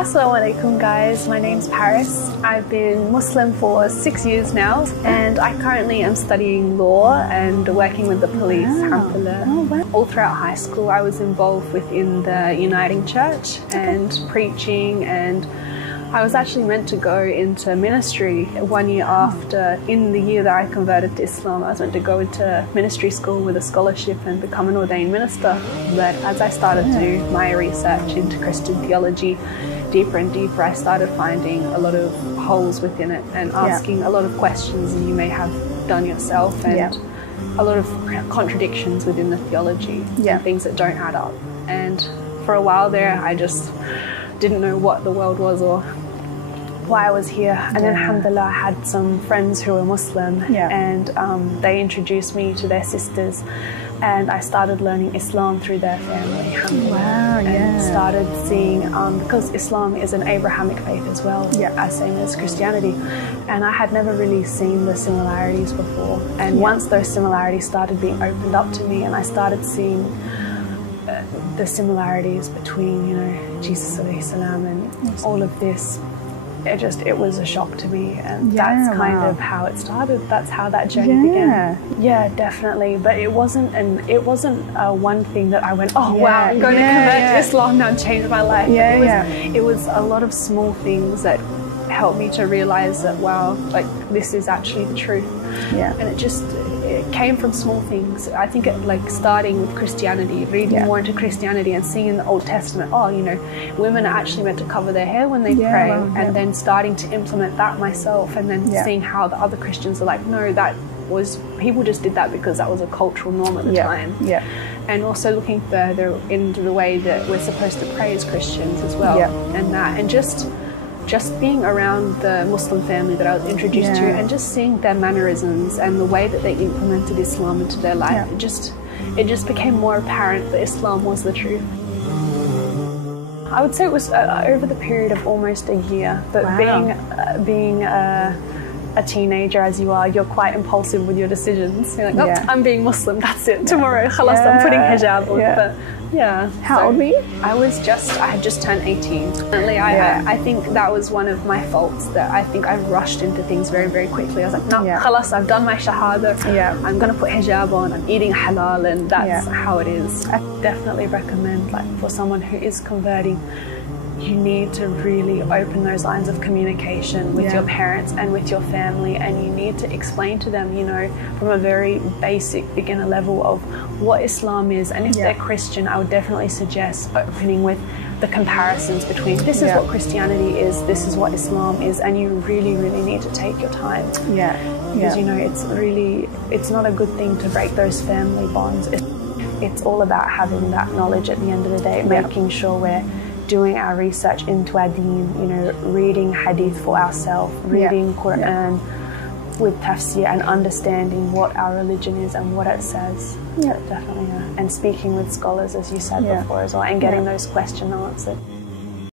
Assalamu'alaikum guys, my name's Paris. I've been Muslim for 6 years now and I currently am studying law and working with the police. Wow. All throughout high school I was involved within the Uniting Church and preaching, and I was actually meant to go into ministry 1 year after. In the year that I converted to Islam, I was meant to go into ministry school with a scholarship and become an ordained minister. But as I started to do my research into Christian theology deeper and deeper, I started finding a lot of holes within it and asking a lot of questions you may have done yourself, and a lot of contradictions within the theology and things that don't add up. And for a while there, I just didn't know what the world was or why I was here. And then alhamdulillah, I had some friends who were Muslim and they introduced me to their sisters, and I started learning Islam through their family. And started seeing, because Islam is an Abrahamic faith as well, as same as Christianity, and I had never really seen the similarities before. And once those similarities started being opened up to me and I started seeing the similarities between, you know, Jesus alayhi salam and all of this, it was a shock to me, and that's kind of how it started. That's how that journey began. Yeah, definitely. But it wasn't one thing that I went, oh wow, I'm going to convert to Islam now and change my life. It was a lot of small things that helped me to realize that, wow, like this is actually the truth. And it came from small things. I think like starting with Christianity, reading more into Christianity and seeing in the Old Testament, oh, you know, women are actually meant to cover their hair when they pray, and then starting to implement that myself, and then seeing how the other Christians are like, no, that was, people just did that because that was a cultural norm at the time. And also looking further into the way that we're supposed to pray as Christians as well, and just being around the Muslim family that I was introduced to, and just seeing their mannerisms and the way that they implemented Islam into their life, it just became more apparent that Islam was the truth. I would say it was over the period of almost a year, but being a teenager as you are, you're quite impulsive with your decisions. You're like, oh, I'm being Muslim, that's it, tomorrow, khalas, I'm putting hijab on. But how old were you? I had just turned 18. I think that was one of my faults, that I think I rushed into things very, very quickly. I was like, no, khalas, I've done my shahada, I'm going to put hijab on, I'm eating halal, and that's how it is. I definitely recommend, like, for someone who is converting, you need to really open those lines of communication with your parents and with your family, and you need to explain to them, you know, from a very basic beginner level of what Islam is. And if they're Christian, I would definitely suggest opening with the comparisons between this is what Christianity is, this is what Islam is, and you really, really need to take your time. Because you know, it's not a good thing to break those family bonds. It's all about having that knowledge at the end of the day, making sure we're doing our research into our deen, you know, reading hadith for ourselves, reading Quran with tafsir, and understanding what our religion is and what it says. Definitely. And speaking with scholars, as you said before as well, and getting those questions answered.